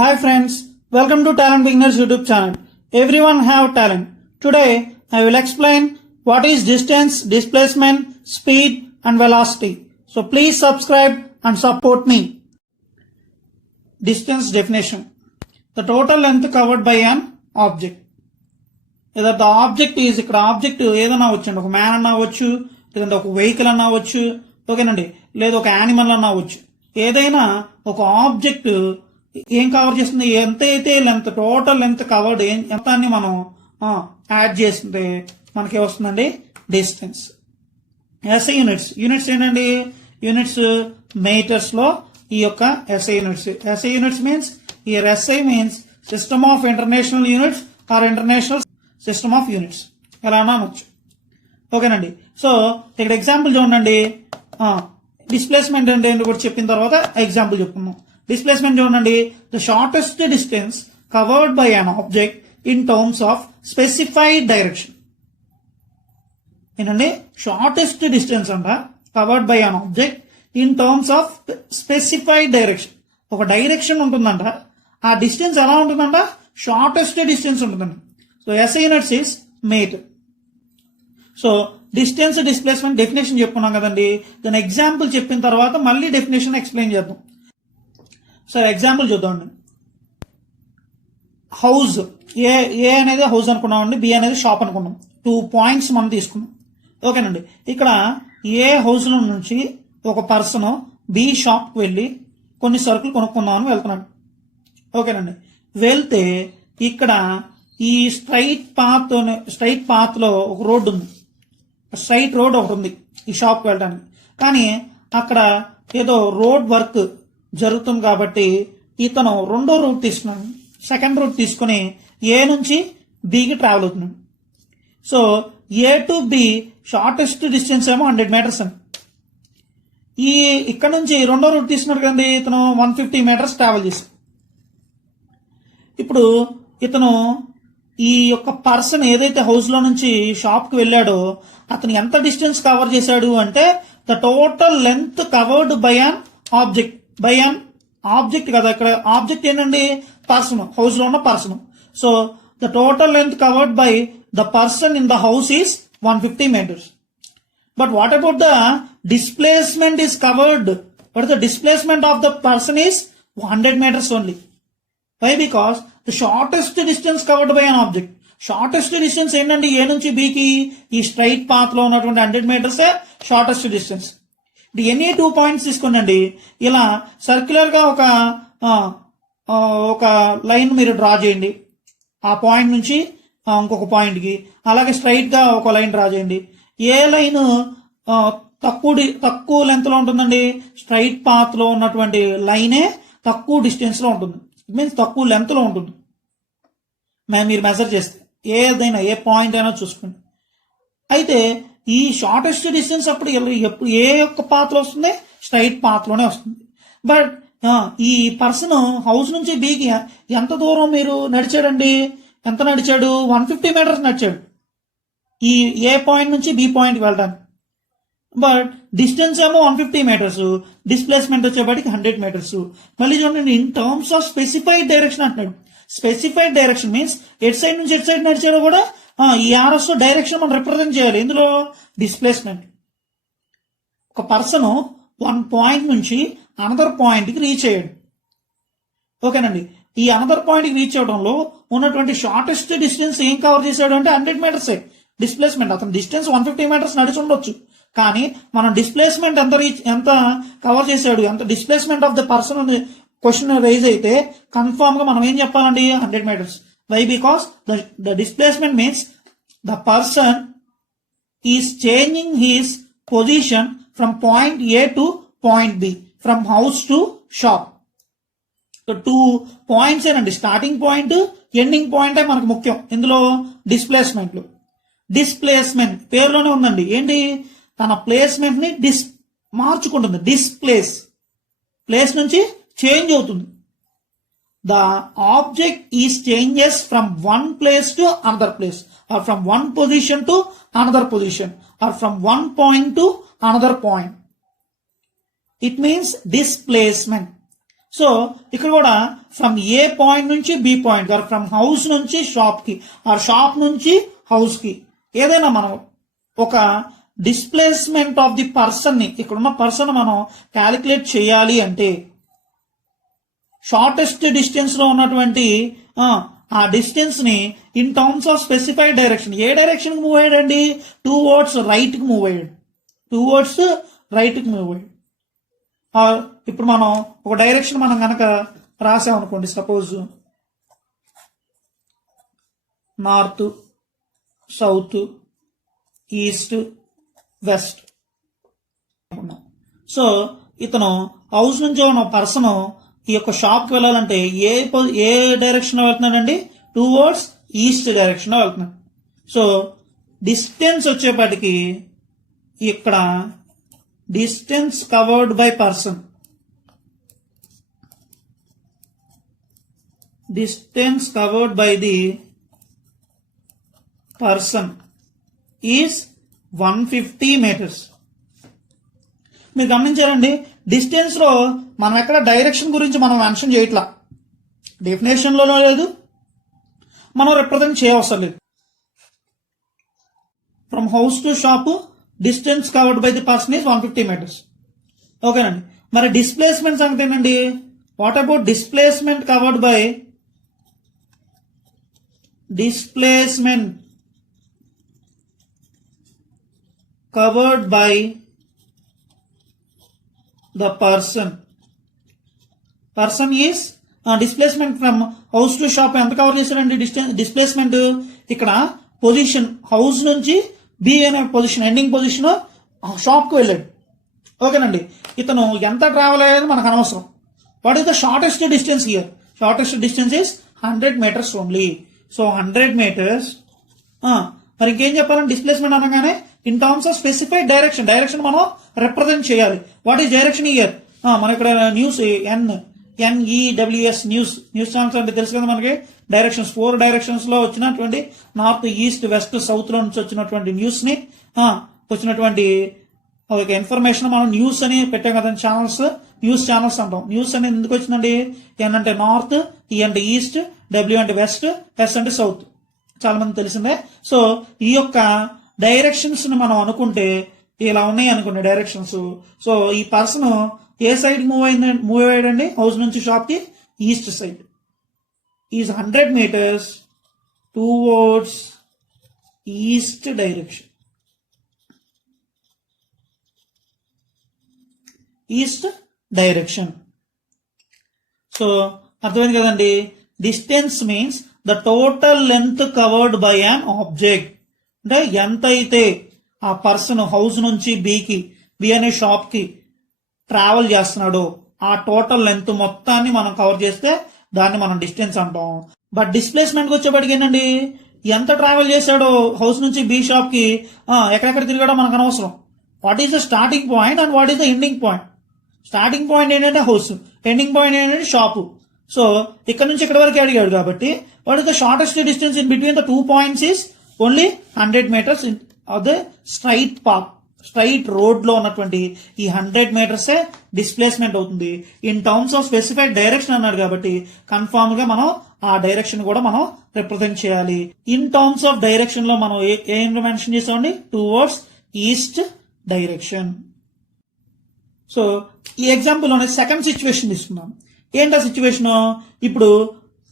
Hi friends, welcome to Talent Beginners YouTube channel. Everyone have talent. Today I will explain what is distance, displacement, speed and velocity. So please subscribe and support me. Distance definition. The total length covered by an object. Either the object is ఇక్కడ object ఏదైనా అవ్వచ్చు, ఒక man అన్న అవ్వచ్చు, లేదంటే ఒక vehicle అన్న అవ్వచ్చు, ఓకేనండి, లేదా ఒక యానిమల్ అన్న అవ్వచ్చు. ఏదైనా ఒక ఆబ్జెక్ట్ ఏం కవర్ చేస్తుంది, ఎంత అయితే లెంత్ టోటల్ లెంత్ కవర్డ్ ఎంత అని మనం యాడ్ చేస్తుంటే మనకి వస్తుందండి డిస్టెన్స్. ఎస్ఐ యూనిట్స్ ఏంటండి, యూనిట్స్ మీటర్స్ లో ఈ యొక్క SI units means here SI means system of international units or international system of units ఎలా అనొచ్చు. ఓకేనండి, సో ఇక్కడ ఎగ్జాంపుల్ చూడండి. డిస్ప్లేస్మెంట్ అంటే కూడా చెప్పిన తర్వాత ఎగ్జాంపుల్ చెప్పుకున్నాం. డిస్ప్లేస్మెంట్ చూడండి, the shortest distance covered by an object in terms of specified direction. ఏంటండి, షార్టెస్ట్ డిస్టెన్స్ అంట covered by an object in terms of specified direction. ఒక డైరెక్షన్ ఉంటుందంట, ఆ డిస్టెన్స్ ఎలా ఉంటుందంట, షార్టెస్ట్ డిస్టెన్స్ ఉంటుందంట. So SI units is meter. So distance displacement definition చెప్పుకున్నాం కదండి, దాని ఎగ్జాంపుల్ చెప్పిన తర్వాత మళ్ళీ డెఫినేషన్ ఎక్స్ప్లెయిన్ చేద్దాం. సరే ఎగ్జాంపుల్ చూద్దామండి. హౌస్ ఏ అనేది హౌస్ అనుకున్నామండి, బి అనేది షాప్ అనుకున్నాం. 2 పాయింట్స్ మనం తీసుకున్నాం. ఓకేనండి, ఇక్కడ ఏ హౌస్ లో నుంచి ఒక పర్సన్ బి షాప్ కి వెళ్ళి కొన్ని సరుకులు కొనుక్కుందామని వెళ్తున్నాడు. ఓకేనండి, వెళ్తే ఇక్కడ ఈ స్ట్రైట్ పాత్ లో ఒక రోడ్డు ఉంది, స్ట్రైట్ రోడ్ ఒకటి ఉంది ఈ షాప్కి వెళ్ళడానికి. కానీ అక్కడ ఏదో రోడ్ వర్క్ జరుగుతుంది కాబట్టి ఇతను రెండో రూట్ తీసుకున్నాడు, సెకండ్ రూట్ తీసుకుని ఏ నుంచి బికి ట్రావెల్ అవుతున్నాడు. So A to be shortest distance ఏమో 100 మీటర్స్ అని. ఈ ఇక్కడ నుంచి రెండో రూట్ తీసుకున్నాడు కదండి, ఇతను 150 మీటర్స్ ట్రావెల్ చేశాడు. ఇప్పుడు ఇతను ఈ యొక్క పర్సన్ ఏదైతే హౌస్ లో నుంచి షాప్ కి వెళ్ళాడో అతను ఎంత డిస్టెన్స్ కవర్ చేశాడు అంటే the total length covered by an object కదా, ఇక్కడ ఆబ్జెక్ట్ ఏంటండి, పర్సన్, హౌస్ లో ఉన్న person. So the total length covered by the person in the house is 150 meters. But what about the displacement is covered? But the displacement of the person is 100 meters only. Why? Because the shortest distance covered by an object. Shortest distance ఏంటంటే ఏ నుంచి బికి ఈ straight path లో ఉన్నటువంటి 100 meters shortest distance. Any 2 points తీసుకోండి, ఇలా circular గా ఒక line మీరు డ్రా చేయండి, ఆ పాయింట్ నుంచి ఇంకొక పాయింట్ కి. అలాగే స్ట్రైట్ గా ఒక లైన్ డ్రా చేయండి. ఏ లైన్ తక్కువ లెంత్ లో ఉంటుందండి, స్ట్రైట్ పాత్ లో ఉన్నటువంటి లైనే తక్కువ డిస్టెన్స్ లో ఉంటుంది, మీన్స్ తక్కువ లెంత్ లో ఉంటుంది. మీరు మెజర్ చేస్తే ఏదైనా ఏ పాయింట్ అయినా చూసుకోండి. అయితే ఈ షార్టెస్ట్ డిస్టెన్స్ అప్పుడు ఏ యొక్క పాత్ లో వస్తుంది, స్ట్రైట్ పాత్ లోనే వస్తుంది. బట్ ఈ పర్సన్ హౌస్ నుంచి బికి ఎంత దూరం మీరు నడిచాడండి, ఎంత నడిచాడు, 150 మీటర్స్ నడిచాడు ఈ ఏ పాయింట్ నుంచి బి పాయింట్ వెళ్ళడానికి. బట్ డిస్టెన్స్ ఏమో 150 మీటర్స్, డిస్ప్లేస్మెంట్ వచ్చేపాటికి 100 మీటర్స్. మళ్ళీ చూడండి, in terms of specified direction అంటున్నాడు. Specified direction means at side నుంచి ఎట్ సైడ్ నడిచాడో కూడా ఈ ఆర్ఎస్ డైరెక్షన్ మనం రిప్రజెంట్ చేయాలి. ఇందులో డిస్ప్లేస్మెంట్, ఒక పర్సన్ 1 పాయింట్ నుంచి అనదర్ పాయింట్ కి రీచ్ అయ్యాడు. ఓకేనండి, ఈ అనదర్ పాయింట్ కి రీచ్ అవడంలో ఉన్నటువంటి షార్టెస్ట్ డిస్టెన్స్ ఏం కవర్ చేశాడు అంటే 100 మీటర్స్ డిస్ప్లేస్మెంట్. అతను డిస్టెన్స్ 150 మీటర్స్ నడిచి ఉండొచ్చు, కానీ మనం డిస్ప్లేస్మెంట్ ఎంత కవర్ చేశాడు, ఎంత displacement of the person question raise అయితే కన్ఫర్మ్ గా మనం ఏం చెప్పాలండి, 100 meters. Why? Because the displacement means the person is changing his position from point A to point B, from house to shop. 2 points ఏనండి, starting point, ending point మనకు ముఖ్యం ఇందులో displacement లో. డిస్ప్లేస్మెంట్ పేరులోనే ఉందండి, ఏంటి, తన ప్లేస్మెంట్ ని మార్చుకుంటుంది. ప్లేస్ నుంచి చేంజ్ అవుతుంది. The object is changes from one place to another place, or from one position to another position, or from one point to another point. It means displacement. So ఇక్కడ కూడా from A point నుంచి B point, from house నుంచి shop కి or shop నుంచి house కి ఏదైనా మనం ఒక డిస్ప్లేస్మెంట్ ఆఫ్ ది పర్సన్ ని, ఇక్కడున్న పర్సన్ మనం క్యాలిక్యులేట్ చేయాలి అంటే షార్టెస్ట్ డిస్టెన్స్ లో ఉన్నటువంటి ఆ డిస్టెన్స్ ని in terms of specified direction, ఏ డైరెక్షన్ కి మూవ్ అయ్యాడండి, టువర్డ్స్ రైట్ కి మూవ్ అయ్యాడు, టువర్డ్స్ రైట్ కి మూవ్ అయ్యాడు. ఇప్పుడు మనం ఒక డైరెక్షన్ మనం కనుక రాసామనుకోండి, suppose north, south, east, west. So ఇతను హౌస్ నుంచి ఉన్న పర్సన్ ఈ యొక్క షాప్ కి వెళ్ళాలంటే ఏ డైరెక్షన్ లో వెళ్తున్నాడండి, టువర్డ్స్ ఈస్ట్ డైరెక్షన్ లో వెళ్తున్నాడు. సో డిస్టెన్స్ వచ్చేపాటికి ఇక్కడ distance covered by person, distance covered by the person is 150 meters. మీరు గమనించారండి, డిస్టెన్స్ లో మనం ఎక్కడ డైరెక్షన్ గురించి మనం మెన్షన్ చేయట్లా, డెఫినేషన్ లోనూ లేదు, మనం రిప్రజెంట్ చేయవసరం లేదు. From house to shop distance covered by the person is 150 meters. ఓకేనండి. మరి డిస్ప్లేస్మెంట్ సంగతి ఏంటండి, what about displacement covered by displacement covered by the person is displacement from house to shop ఎంత కవర్ చేశాడండి, డిస్ప్లేస్మెంట్ ఇక్కడ position house నుంచి B అనే position, ending position shop కు వెళ్ళాడు. ఓకేనండి. ఇతను ఎంత ట్రావెల్ అయ్యేది మనకు అనవసరం. What is the shortest distance here, shortest distance is 100 meters only. So 100 meters. మరి ఇంకేం చెప్పాలంటే డిస్ప్లేస్మెంట్ అనగానే in terms of specified direction మనం రిప్రజెంట్ చేయాలి. వాట్ ఈస్ డైరెక్షన్ ఇయర్, మన ఇక్కడ న్యూస్ NEWS న్యూస్ ఛానల్స్ అంటే తెలుసు కదా మనకి, డైరెక్షన్స్ 4 డైరెక్షన్స్ లో వచ్చినటువంటి నార్త్, ఈస్ట్, వెస్ట్, సౌత్ లో నుంచి వచ్చినటువంటి న్యూస్ ని వచ్చినటువంటి ఒక ఇన్ఫర్మేషన్ మనం న్యూస్ అని పెట్టాం కదా ఛానల్స్, న్యూస్ ఛానల్స్ అంటాం. న్యూస్ అనేది ఎందుకు వచ్చిందండి, N అంటే నార్త్, E అంటే ఈస్ట్, W అంటే వెస్ట్, S అంటే సౌత్, చాలా మంది తెలిసిందే. సో ఈ యొక్క డైరెక్షన్స్ ని మనం అనుకుంటే ఇలా ఉన్నాయి అనుకోండి డైరెక్షన్స్. సో ఈ పర్సన్ ఏ సైడ్ మూవ్ అయ్యాడండి, హౌస్ నుంచి షాప్ కి east side. Is 100 meters towards east direction, east direction. So అర్థమైంది కదండి. Distance means the total length covered by an object, అంటే ఎంత అయితే ఆ పర్సన్ హౌస్ నుంచి బి అనే షాప్ కి ట్రావెల్ చేస్తున్నాడో ఆ టోటల్ లెంత్ మొత్తాన్ని మనం కవర్ చేస్తే దాన్ని మనం డిస్టెన్స్ అంటాం. బట్ డిస్ప్లేస్మెంట్ వచ్చేప్పటికి ఏంటండి, ఎంత ట్రావెల్ చేశాడో హౌస్ నుంచి బి షాప్ కి, ఎక్కడెక్కడ తిరిగాడో మనకు అనవసరం. What is the starting point and what is the ending point. Starting point ఏంటంటే హౌస్, ఎండింగ్ పాయింట్ ఏంటంటే షాపు. సో ఇక్కడ నుంచి ఇక్కడ వరకు అడిగాడు కాబట్టి what is the shortest distance in between the 2 points is only 100 meters of the straight path, straight road లో ఉన్నటువంటి ఈ 100 meters డిస్ప్లేస్మెంట్ అవుతుంది. In terms of specified direction అన్నాడు కాబట్టి కన్ఫామ్ గా మనం ఆ డైరెక్షన్ కూడా మనం రిప్రజెంట్ చేయాలి. ఇన్ టర్మ్స్ ఆఫ్ డైరెక్షన్ లో మనం ఏం మెన్షన్ చేసామండి, టువర్డ్స్ ఈస్ట్ డైరెక్షన్. సో ఈ ఎగ్జాంపుల్ లోనే సెకండ్ సిచ్యువేషన్ తీసుకున్నాం. ఏంటా సిచ్యువేషన్, ఇప్పుడు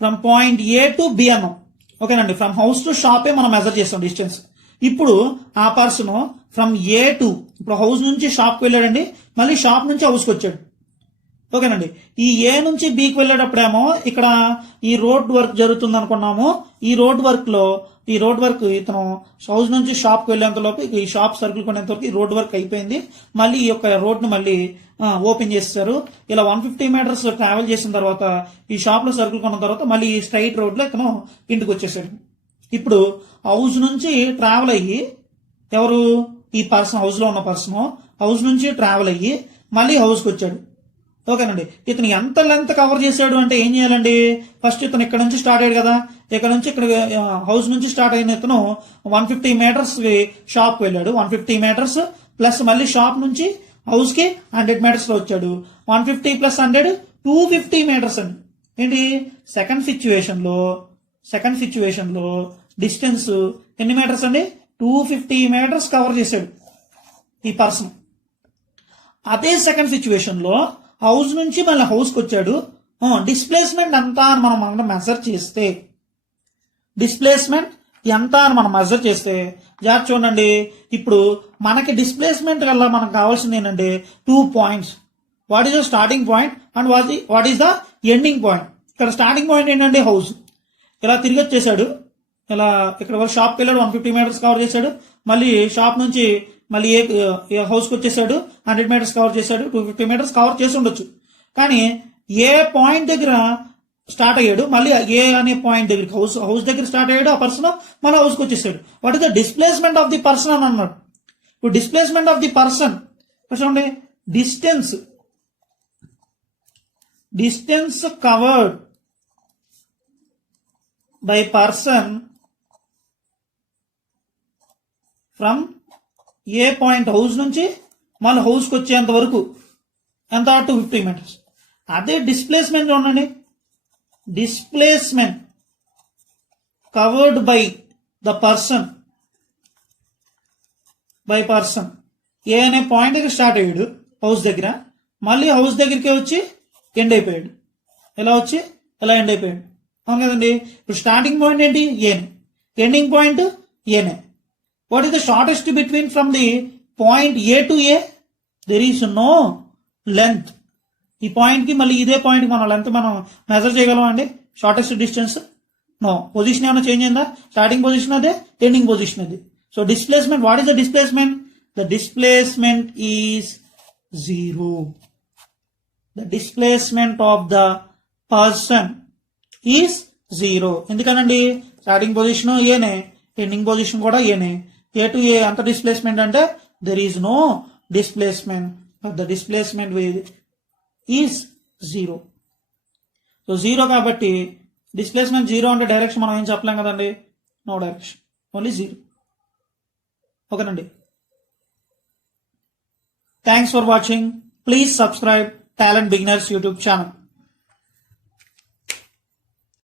from point A to be అన్నాం. ఓకేనండి. ఫ్రమ్ హౌస్ టు షాపే మనం మెజర్ చేస్తాం డిస్టెన్స్. ఇప్పుడు ఆ పర్సన్ ఫ్రమ్ ఏ టు, ఇప్పుడు హౌస్ నుంచి షాప్కి వెళ్ళాడండి, మళ్ళీ షాప్ నుంచి హౌస్కి వచ్చాడు. ఓకేనండి. ఈ ఏ నుంచి బికి వెళ్ళేటప్పుడేమో ఇక్కడ ఈ రోడ్ వర్క్ జరుగుతుంది అనుకున్నాము. ఈ రోడ్ వర్క్ ఇతను హౌస్ నుంచి షాప్కి వెళ్ళేంత లోపు ఈ షాప్ సర్కిల్ కొనేంత వరకు ఈ రోడ్ వర్క్ అయిపోయింది. మళ్ళీ ఈ యొక్క రోడ్ ను మళ్ళీ ఓపెన్ చేస్తారు. ఇలా 150 meters ట్రావెల్ చేసిన తర్వాత ఈ షాప్ లో సర్కిల్ కొన్న తర్వాత మళ్ళీ ఈ స్ట్రైట్ రోడ్ లో ఇతను ఇంటికి వచ్చేసాడు. ఇప్పుడు హౌస్ నుంచి ట్రావెల్ అయ్యి ఎవరు, ఈ పర్సన్, హౌస్ లో ఉన్న పర్సన్ హౌస్ నుంచి ట్రావెల్ అయ్యి మళ్ళీ హౌస్కి వచ్చాడు. ఓకేనండి. ఇతను ఎంత లెంత్ కవర్ చేశాడు అంటే ఏం చేయాలండి, ఫస్ట్ ఇతను ఇక్కడ నుంచి స్టార్ట్ అయ్యాడు కదా, ఇక్కడ నుంచి ఇక్కడ హౌస్ నుంచి స్టార్ట్ అయిన ఇతను 150 meters షాప్ వెళ్ళాడు. 150 meters ప్లస్ మళ్ళీ షాప్ నుంచి హౌస్ కి 100 meters లో వచ్చాడు. 150 + 100 250 మీటర్స్ అండి. ఏంటి సెకండ్ సిచ్యువేషన్ లో డిస్టెన్స్ ఎన్ని మీటర్స్ అండి? 250 మీటర్స్ కవర్ చేశాడు ఈ పర్సన్. అదే సెకండ్ సిచ్యువేషన్ లో హౌస్ నుంచి మళ్ళీ హౌస్కి వచ్చాడు. డిస్ప్లేస్మెంట్ ఎంత అని మనం మెజర్ చేస్తే జాగ్రత్త చూడండి. ఇప్పుడు మనకి డిస్ప్లేస్మెంట్ వల్ల మనకు కావాల్సింది ఏంటంటే 2 points. What is the starting point and what is the ending point. ఇక్కడ స్టార్టింగ్ పాయింట్ ఏంటంటే హౌస్. ఇలా తిరిగి వచ్చేసాడు, ఇలా ఇక్కడ షాప్కి వెళ్ళాడు, 150 మీటర్స్ కవర్ చేశాడు. మళ్ళీ షాప్ నుంచి మళ్ళీ ఏ హౌస్కి వచ్చేసాడు, 100 మీటర్స్ కవర్ చేశాడు, 250 మీటర్స్ కవర్ చేసి ఉండొచ్చు. కానీ ఏ పాయింట్ దగ్గర స్టార్ట్ అయ్యాడు, మళ్ళీ ఏ అనే పాయింట్ దగ్గర హౌస్ దగ్గర స్టార్ట్ అయ్యాడు ఆ పర్సన్, మళ్ళీ హౌస్కి వచ్చేసాడు. What is the displacement of the person అని అన్నాడు. ఇప్పుడు డిస్ప్లేస్మెంట్ ఆఫ్ ది పర్సన్ చూడండి, distance covered by person from A point house నుంచి మళ్ళీ హౌస్కి వచ్చేంత వరకు ఎంత? 250 మీటర్స్. అదే డిస్ప్లేస్మెంట్ చూడండి, displacement covered by the person A అనే పాయింట్ దగ్గర స్టార్ట్ అయ్యాడు హౌస్ దగ్గర, మళ్ళీ హౌస్ దగ్గరికి వచ్చి ఎండ్ అయిపోయాడు. ఎలా ఎండ్ అయిపోయాడు. అవును కదండి. ఇప్పుడు స్టార్టింగ్ పాయింట్ ఏంటి? ఏనే. ఎండింగ్ పాయింట్ ఏనే. What is the shortest between from the point A to A? There is no length. ఈ పాయింట్ కి మళ్ళీ ఇదే పాయింట్ మనం లెంత్ మనం మెజర్ చేయగలం అండి? Shortest distance no. పొజిషన్ ఏమైనా చేంజ్ అయిందా? స్టార్టింగ్ పొజిషన్ అదే, ఎండింగ్ పొజిషన్ అదే. So displacement, what is the displacement? The displacement is 0. The displacement of the person is 0. ఎందుకనండి? స్టార్టింగ్ పొజిషన్ ఏనే, ఎండింగ్ పొజిషన్ కూడా ఏనే. ఏ టు ఏ అంత displacement అంటే there is no displacement. The displacement is 0. So 0 కాబట్టి displacement 0 అంటే direction మనం ఏం చెప్పలేం కదండి. No direction, only 0. ఓకేనండి. Thanks for watching. Please subscribe Talent Beginners YouTube channel.